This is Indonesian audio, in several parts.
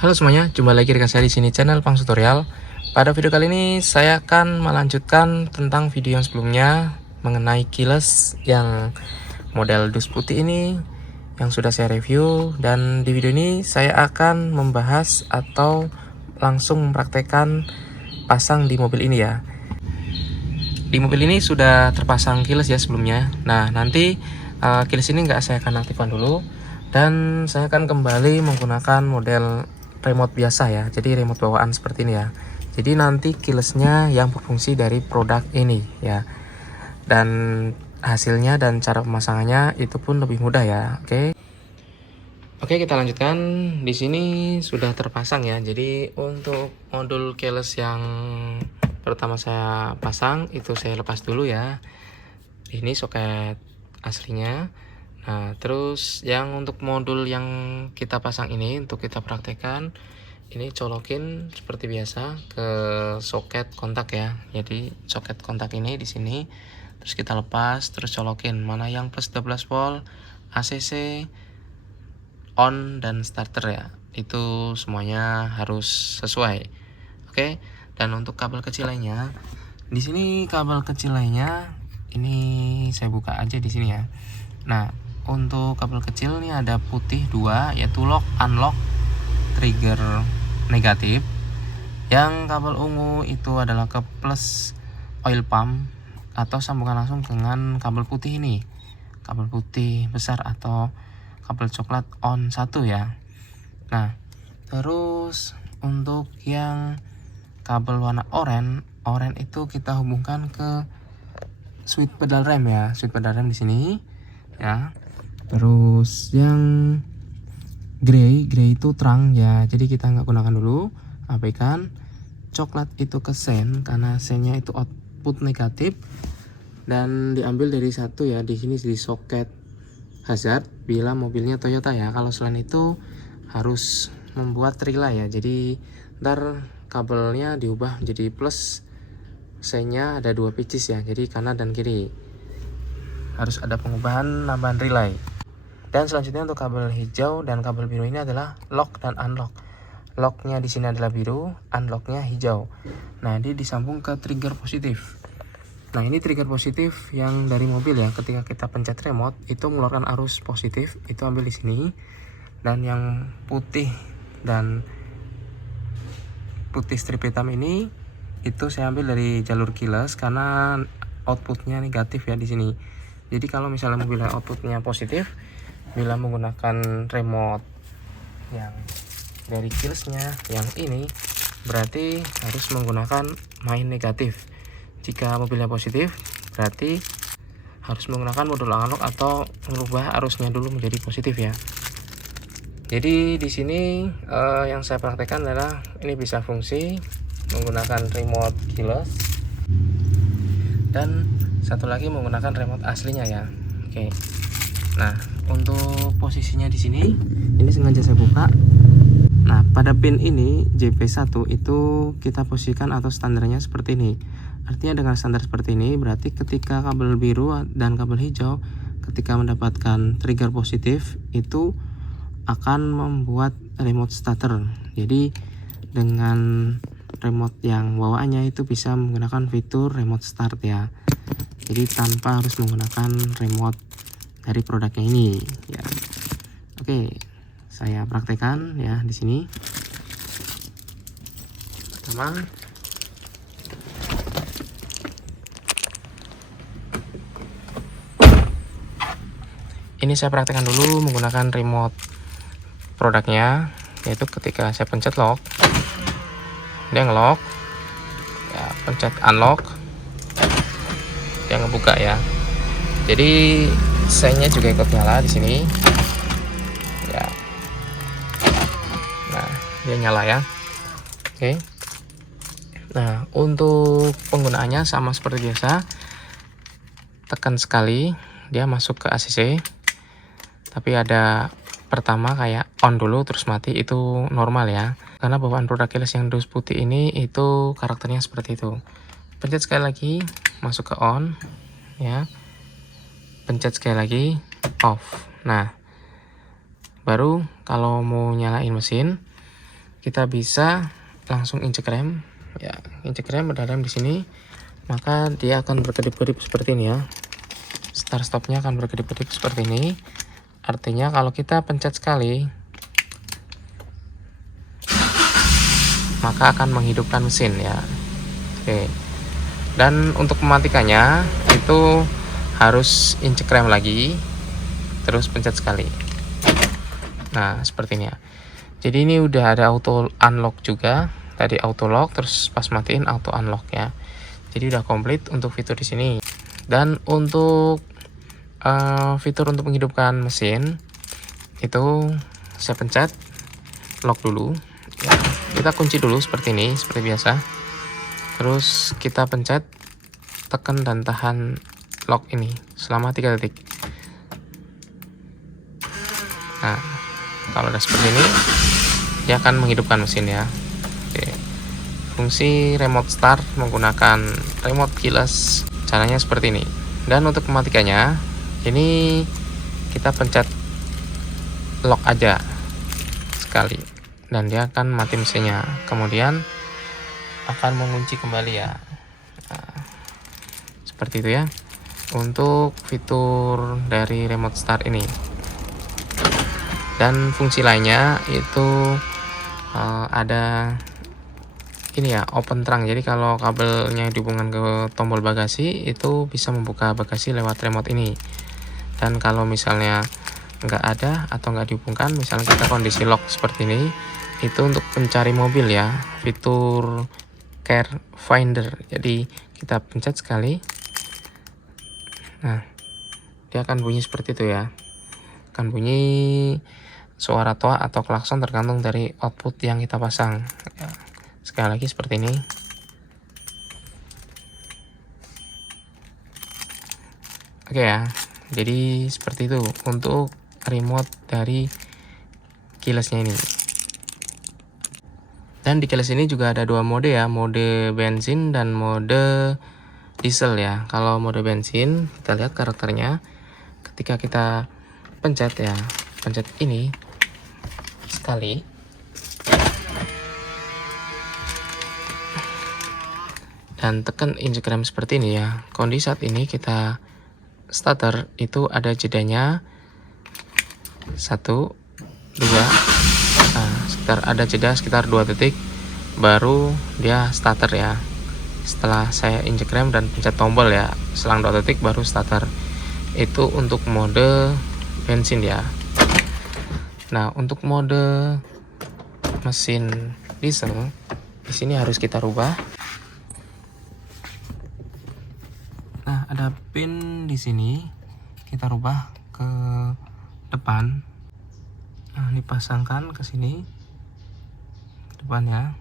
Halo semuanya, jumpa lagi dengan saya di sini channel Pang Tutorial. Pada video kali ini saya akan melanjutkan tentang video yang sebelumnya mengenai keyless yang model dus putih ini yang sudah saya review, dan di video ini saya akan membahas atau langsung mempraktekkan pasang di mobil ini ya. Di mobil ini sudah terpasang keyless ya sebelumnya. Nah, nanti keyless ini nggak saya akan aktifkan dulu, dan saya akan kembali menggunakan model remote biasa ya, jadi remote bawaan seperti ini ya. Jadi nanti keylessnya yang berfungsi dari produk ini ya, dan hasilnya dan cara pemasangannya itu pun lebih mudah ya. Oke, kita lanjutkan. Di sini sudah terpasang ya. Jadi untuk modul keyless yang pertama saya pasang itu saya lepas dulu ya. Ini soket aslinya. Nah, terus yang untuk modul yang kita pasang ini untuk kita praktekkan, ini colokin seperti biasa ke soket kontak ya. Jadi soket kontak ini di sini, terus kita lepas, terus colokin mana yang plus 12 volt, ACC, on dan starter ya. Itu semuanya harus sesuai. Oke. Dan untuk kabel kecil lainnya, di sini kabel kecil lainnya ini saya buka aja di sini ya. Nah, untuk kabel kecil ini ada putih 2, yaitu lock unlock trigger negatif. Yang kabel ungu itu adalah ke plus oil pump atau sambungan langsung dengan kabel putih ini. Kabel putih besar atau kabel coklat on 1 ya. Nah, terus untuk yang kabel warna oranye itu kita hubungkan ke switch pedal rem ya, switch pedal rem di sini ya. Terus yang grey itu terang ya, jadi kita nggak gunakan dulu, abaikan. Coklat itu ke sen karena sennya itu output negatif dan diambil dari satu ya, di sini di soket hazard bila mobilnya Toyota ya. Kalau selain itu harus membuat relay ya, jadi ntar kabelnya diubah menjadi plus, sennya ada 2 pieces ya, jadi kanan dan kiri harus ada pengubahan nambahan relay. Dan selanjutnya untuk kabel hijau dan kabel biru ini adalah lock dan unlock. Locknya di sini adalah biru, unlocknya hijau. Nah, ini disambung ke trigger positif. Nah, ini trigger positif yang dari mobil ya. Ketika kita pencet remote itu mengeluarkan arus positif, itu ambil di sini. Dan yang putih dan putih strip hitam ini itu saya ambil dari jalur keyless karena outputnya negatif ya di sini. Jadi kalau misalnya mobilnya outputnya positif, bila menggunakan remote yang dari keylessnya yang ini, berarti harus menggunakan main negatif. Jika mobilnya positif, berarti harus menggunakan modul analog atau merubah arusnya dulu menjadi positif ya. Jadi di sini yang saya praktekkan adalah ini bisa fungsi menggunakan remote keyless, dan satu lagi menggunakan remote aslinya ya. Oke. Nah, untuk posisinya di sini, ini sengaja saya buka. Nah, pada pin ini JP1 itu kita posisikan atau standarnya seperti ini. Artinya dengan standar seperti ini, berarti ketika kabel biru dan kabel hijau ketika mendapatkan trigger positif itu akan membuat remote starter. Jadi dengan remote yang bawaannya itu bisa menggunakan fitur remote start ya. Jadi tanpa harus menggunakan remote dari produknya ini ya. Oke, saya praktekkan ya di sini. Pertama, ini saya praktekkan dulu menggunakan remote produknya, yaitu ketika saya pencet lock, dia ngelock ya, pencet unlock dia ngebuka ya. Jadi sennya juga ikut nyala di sini ya. Nah, dia nyala ya. Oke. Nah, untuk penggunaannya sama seperti biasa, tekan sekali dia masuk ke ACC, tapi ada pertama kayak on dulu terus mati, itu normal ya, karena bawaan produk keyless yang dus putih ini itu karakternya seperti itu. Pencet sekali lagi masuk ke on ya, pencet sekali lagi off. Nah, baru kalau mau nyalain mesin kita bisa langsung injek rem ya. Injek rem, ada rem di sini, maka dia akan berkedip-kedip seperti ini ya. Start stopnya akan berkedip-kedip seperti ini. Artinya kalau kita pencet sekali, maka akan menghidupkan mesin ya. Oke. Dan untuk mematikannya itu harus injek rem lagi, terus pencet sekali. Nah, seperti ini ya. Jadi ini udah ada auto unlock juga. Tadi auto lock, terus pas matiin auto unlock ya. Jadi udah komplit untuk fitur di sini. Dan untuk fitur untuk menghidupkan mesin itu saya pencet lock dulu. Ya, kita kunci dulu seperti ini, seperti biasa. Terus kita pencet, tekan dan tahan lock ini selama 3 detik. Nah, kalau udah seperti ini, dia akan menghidupkan mesin ya. Oke. Fungsi remote start menggunakan remote keyless, caranya seperti ini. Dan untuk mematikannya, ini kita pencet lock aja sekali, dan dia akan mati mesinnya. Kemudian akan mengunci kembali ya. Nah, seperti itu ya untuk fitur dari remote start ini. Dan fungsi lainnya itu ada ini ya, open trunk. Jadi kalau kabelnya dihubungkan ke tombol bagasi, itu bisa membuka bagasi lewat remote ini. Dan kalau misalnya nggak ada atau nggak dihubungkan, misalnya kita kondisi lock seperti ini, itu untuk pencari mobil ya, fitur car finder. Jadi kita pencet sekali, nah dia akan bunyi seperti itu ya, akan bunyi suara toa atau klakson tergantung dari output yang kita pasang ya. Sekali lagi seperti ini. Oke ya, jadi seperti itu untuk remote dari keylessnya ini. Dan di keyless ini juga ada 2 mode ya, mode bensin dan mode diesel ya. Kalau mode bensin, kita lihat karakternya. Ketika kita pencet ya, pencet ini sekali, dan tekan injek rem seperti ini ya. Kondisi saat ini kita starter itu ada jedanya 1, 2, ada jeda sekitar 2 detik baru dia starter ya. Setelah saya injek rem dan pencet tombol ya, selang 2 detik baru starter. Itu untuk mode bensin ya. Nah, untuk mode mesin diesel di sini harus kita rubah. Nah, ada pin di sini, kita rubah ke depan. Nah, dipasangkan ke sini, ke depannya.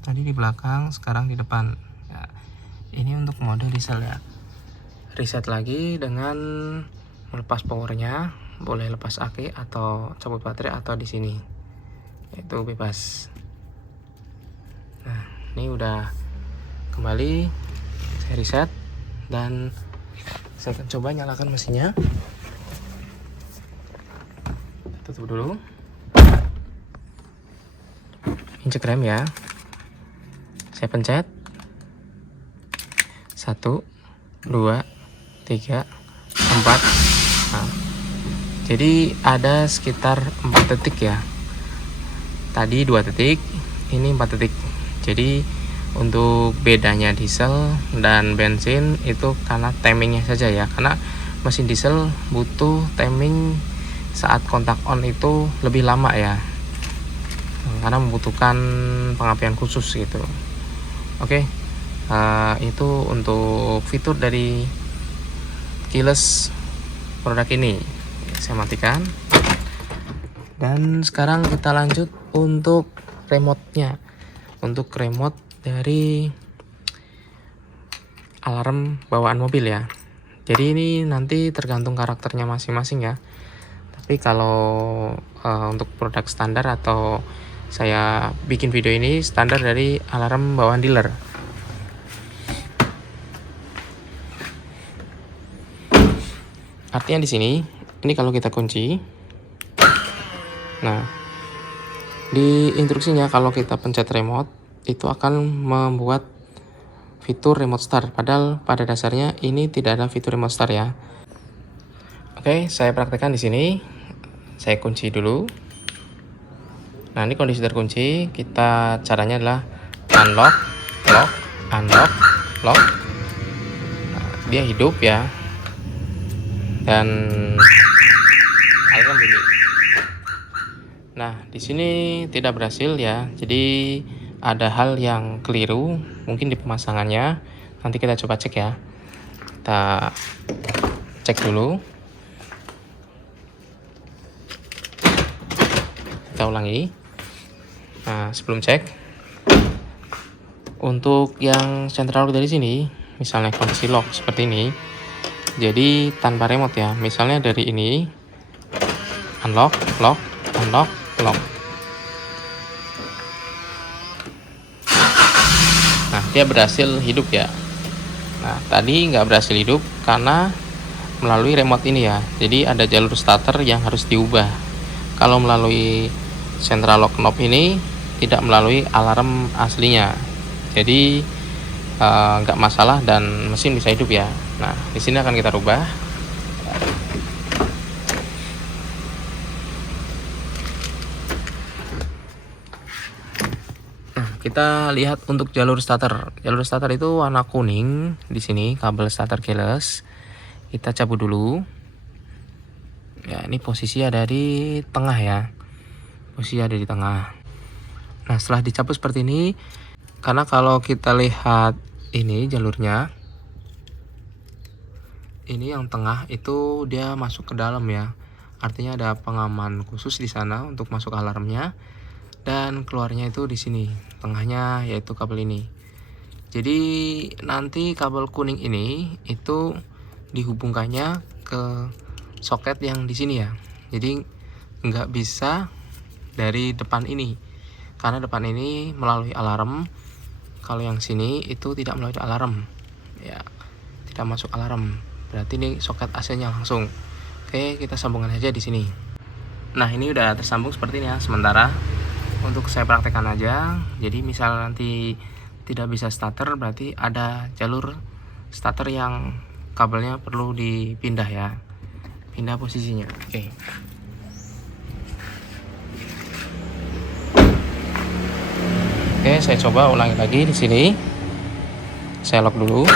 Tadi di belakang, sekarang di depan. Ya, ini untuk mode diesel ya. Reset lagi dengan melepas powernya, boleh lepas aki atau cabut baterai atau di sini. Itu bebas. Nah, ini udah kembali. Saya reset dan saya akan coba nyalakan mesinnya. Tutup dulu. Injek rem ya. Saya pencet 1, 2, 3, 4. Nah, jadi ada sekitar 4 detik ya. Tadi 2 detik, ini 4 detik. Jadi untuk bedanya diesel dan bensin itu karena timingnya saja ya. Karena mesin diesel butuh timing saat kontak on itu lebih lama ya, karena membutuhkan pengapian khusus gitu. Oke, itu untuk fitur dari keyless produk ini. Saya matikan. Dan sekarang kita lanjut untuk remote-nya. Untuk remote dari alarm bawaan mobil ya. Jadi ini nanti tergantung karakternya masing-masing ya. Tapi kalau untuk produk standar atau saya bikin video ini standar dari alarm bawaan dealer. Artinya di sini, ini kalau kita kunci, nah Di instruksinya kalau kita pencet remote itu akan membuat fitur remote start, padahal pada dasarnya ini tidak ada fitur remote start ya. Oke, saya praktekkan di sini. Saya kunci dulu. Nah, ini kondisi terkunci. Kita caranya adalah unlock, lock, unlock, lock. Nah, dia hidup ya. Dan alarm bunyi. Nah, di sini tidak berhasil ya. Jadi ada hal yang keliru mungkin di pemasangannya. Nanti kita coba cek ya. Kita cek dulu. Kita ulangi. Nah, sebelum cek, untuk yang central lock dari sini, misalnya kondisi lock seperti ini, jadi tanpa remote ya. Misalnya dari ini, unlock, lock, unlock, lock. Nah, dia berhasil hidup ya. Nah, tadi nggak berhasil hidup karena melalui remote ini ya. Jadi ada jalur starter yang harus diubah. Kalau melalui central lock knob ini tidak melalui alarm aslinya. Jadi nggak masalah dan mesin bisa hidup ya. Nah, di sini akan kita rubah. Nah, kita lihat untuk jalur starter. Jalur starter itu warna kuning. Di sini kabel starter keyless. Kita cabut dulu. Ya, ini posisi ada di tengah ya. Posisi ada di tengah. Nah, setelah dicabut seperti ini, karena kalau kita lihat ini jalurnya, ini yang tengah itu dia masuk ke dalam ya. Artinya ada pengaman khusus di sana untuk masuk alarmnya, dan keluarnya itu di sini, tengahnya yaitu kabel ini. Jadi nanti kabel kuning ini itu dihubungkannya ke soket yang di sini ya. Jadi nggak bisa dari depan ini, karena depan ini melalui alarm. Kalau yang sini itu tidak melalui alarm ya, tidak masuk alarm. Berarti ini soket AC-nya langsung. Oke, kita sambungkan aja di sini. Nah, ini udah tersambung seperti ini ya. Sementara untuk saya praktekkan aja. Jadi misal nanti tidak bisa starter, berarti ada jalur starter yang kabelnya perlu dipindah ya. Pindah posisinya. Oke. Oke, saya coba ulangi lagi di sini. Saya lock dulu.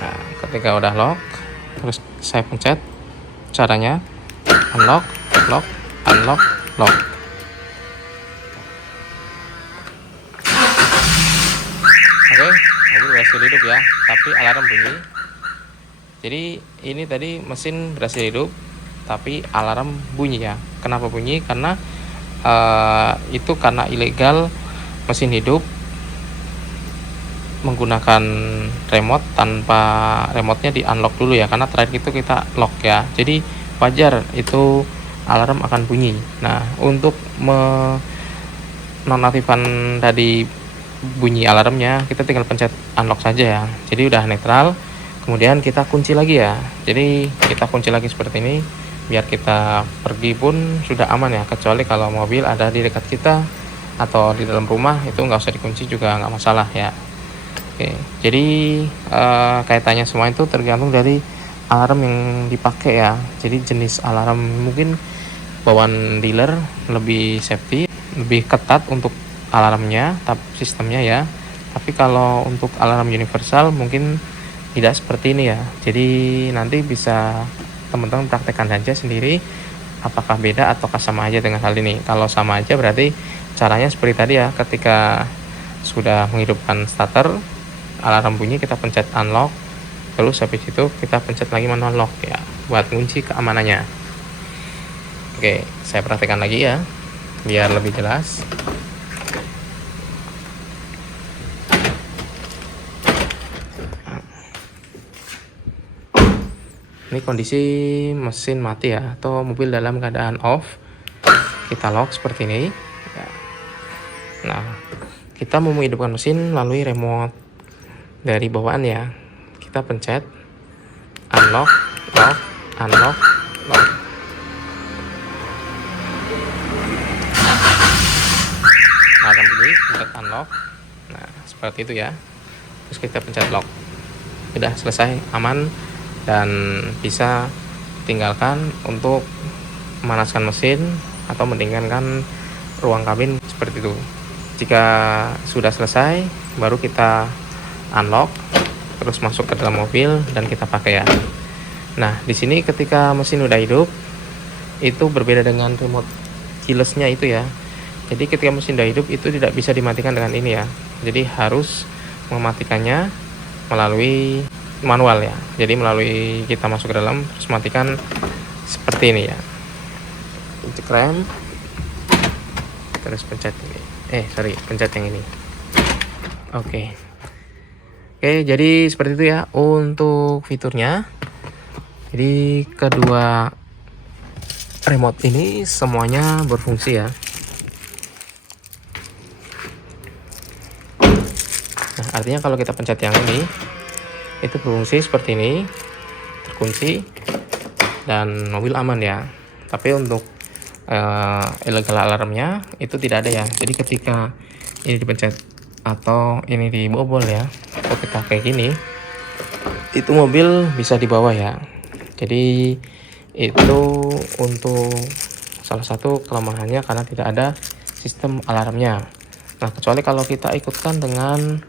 Nah, ketika udah lock, terus saya pencet. Caranya unlock, lock, unlock, lock. Oke, mobil berhasil hidup ya, tapi alarm bunyi. Jadi ini tadi mesin berhasil hidup, tapi alarm bunyi ya. Kenapa bunyi? Karena itu karena ilegal mesin hidup menggunakan remote tanpa remote-nya di unlock dulu ya, karena terakhir itu kita lock ya. Jadi wajar itu alarm akan bunyi. Nah, untuk menonaktifkan tadi bunyi alarmnya, kita tinggal pencet unlock saja ya. Jadi udah netral. Kemudian kita kunci lagi ya. Jadi kita kunci lagi seperti ini, biar kita pergi pun sudah aman ya. Kecuali kalau mobil ada di dekat kita atau di dalam rumah, itu nggak usah dikunci juga nggak masalah ya. Oke, jadi kaitannya semua itu tergantung dari alarm yang dipakai ya. Jadi jenis alarm mungkin bawaan dealer lebih safety, lebih ketat untuk alarmnya, sistemnya ya. Tapi kalau untuk alarm universal mungkin tidak seperti ini ya. Jadi nanti bisa teman-teman praktekkan saja sendiri apakah beda ataukah sama aja dengan hal ini. Kalau sama aja berarti caranya seperti tadi ya, ketika sudah menghidupkan starter, alarm bunyi, kita pencet unlock, terus habis itu kita pencet lagi manual lock ya, buat kunci keamanannya. Oke, saya praktekkan lagi ya biar lebih jelas. Ini kondisi mesin mati ya, atau mobil dalam keadaan off. Kita lock seperti ini ya. Nah, kita mau menghidupkan mesin melalui remote dari bawaan ya. Kita pencet unlock, lock, unlock, lock. pencet unlock. Nah, seperti itu ya. Terus kita pencet lock. Sudah selesai, aman, dan bisa tinggalkan untuk memanaskan mesin atau mendinginkan ruang kabin seperti itu. Jika sudah selesai, baru kita unlock, terus masuk ke dalam mobil dan kita pakai ya. Nah, di sini ketika mesin udah hidup, itu berbeda dengan remote keyless-nya itu ya. Jadi ketika mesin udah hidup itu tidak bisa dimatikan dengan ini ya. Jadi harus mematikannya melalui manual ya. Jadi melalui kita masuk ke dalam terus matikan seperti ini ya. Pencet rem, terus pencet ini. Pencet yang ini. Oke, jadi seperti itu ya untuk fiturnya. Jadi kedua remote ini semuanya berfungsi ya. Nah, artinya kalau kita pencet yang ini, itu berfungsi seperti ini, terkunci, dan mobil aman ya. Tapi untuk illegal alarmnya itu tidak ada ya. Jadi ketika ini dipencet atau ini dibobol ya, atau kita kayak gini, itu mobil bisa dibawa ya. Jadi itu untuk salah satu kelemahannya karena tidak ada sistem alarmnya. Nah, kecuali kalau kita ikutkan dengan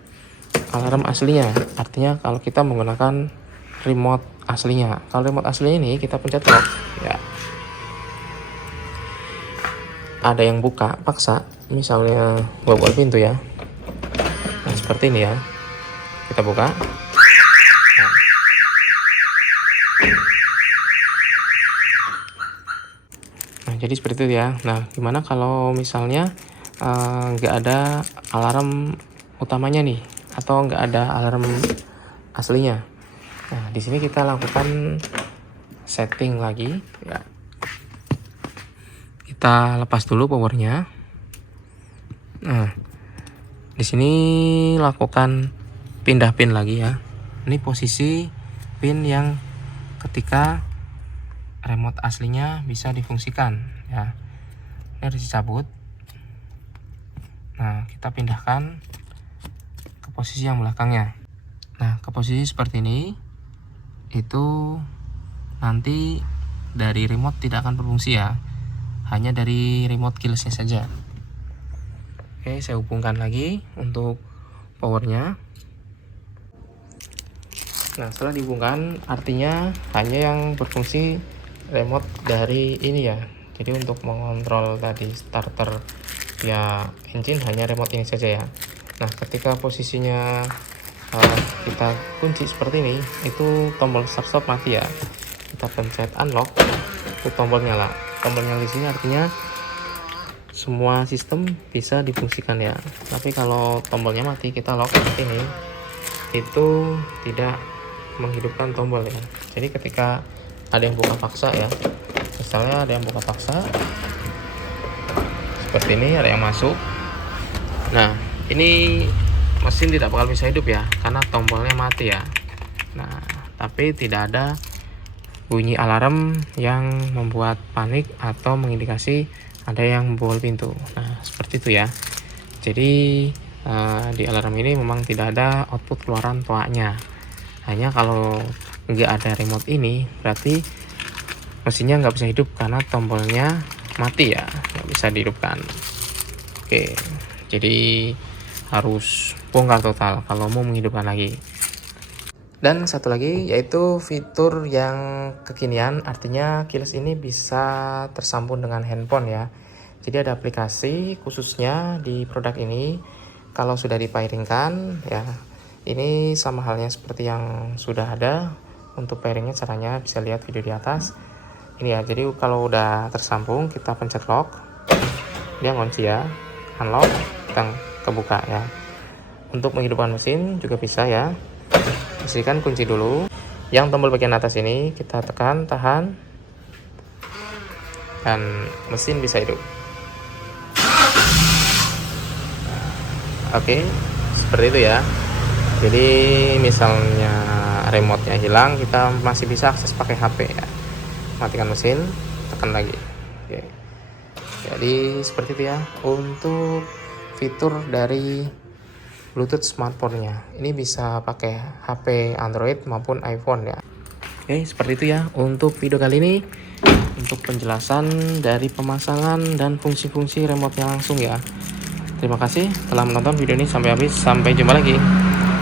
alarm aslinya, artinya kalau kita menggunakan remote aslinya. Kalau remote aslinya ini kita pencet lock ya, ada yang buka paksa, misalnya bobol pintu ya. Nah, seperti ini ya, kita buka. Nah, jadi seperti itu ya. Nah, gimana kalau misalnya nggak ada alarm utamanya nih, atau nggak ada alarm aslinya? Nah, di sini kita lakukan setting lagi ya. Kita lepas dulu powernya. Nah, di sini lakukan pindah pin lagi ya. Ini posisi pin yang ketika remote aslinya bisa difungsikan ya. Ini harus dicabut. Nah, kita pindahkan ke posisi yang belakangnya. Nah, ke posisi seperti ini, itu nanti dari remote tidak akan berfungsi ya, hanya dari remote keyless-nya saja. Oke, saya hubungkan lagi untuk powernya. Nah, setelah dihubungkan, artinya hanya yang berfungsi remote dari ini ya. Jadi untuk mengontrol tadi starter ya engine hanya remote ini saja ya. Nah, ketika posisinya kita kunci seperti ini, itu tombol start stop mati ya. Kita pencet unlock, itu tombol nyala. Tombol nyala di sini artinya semua sistem bisa difungsikan ya. Tapi kalau tombolnya mati, kita lock seperti ini, itu tidak menghidupkan tombol ya. Jadi ketika ada yang buka paksa ya, misalnya ada yang buka paksa seperti ini, ada yang masuk, nah ini mesin tidak bakal bisa hidup ya karena tombolnya mati ya. Nah, tapi tidak ada bunyi alarm yang membuat panik atau mengindikasi ada yang membobol pintu. Nah, seperti itu ya. Jadi di alarm ini memang tidak ada output keluaran toaknya. Hanya kalau nggak ada remote ini, berarti mesinnya nggak bisa hidup karena tombolnya mati ya, nggak bisa dihidupkan. Oke, jadi harus bongkar total kalau mau menghidupkan lagi. Dan satu lagi yaitu fitur yang kekinian, artinya keyless ini bisa tersambung dengan handphone ya. Jadi ada aplikasi khususnya di produk ini. Kalau sudah dipairingkan ya, ini sama halnya seperti yang sudah ada. Untuk pairingnya caranya bisa lihat video di atas ini ya. Jadi kalau udah tersambung, kita pencet lock, dia ngunci ya, unlock, kita kebuka ya. Untuk menghidupkan mesin juga bisa ya. Pastikan kunci dulu. Yang tombol bagian atas ini kita tekan, tahan, dan mesin bisa hidup. Oke, seperti itu ya. Jadi misalnya remote-nya hilang, kita masih bisa akses pakai HP ya. Matikan mesin, tekan lagi. Oke. Jadi seperti itu ya untuk fitur dari Bluetooth smartphone-nya. Ini bisa pakai HP Android maupun iPhone ya. Oke, seperti itu ya untuk video kali ini. Untuk penjelasan dari pemasangan dan fungsi-fungsi remote-nya langsung ya. Terima kasih telah menonton video ini sampai habis. Sampai jumpa lagi.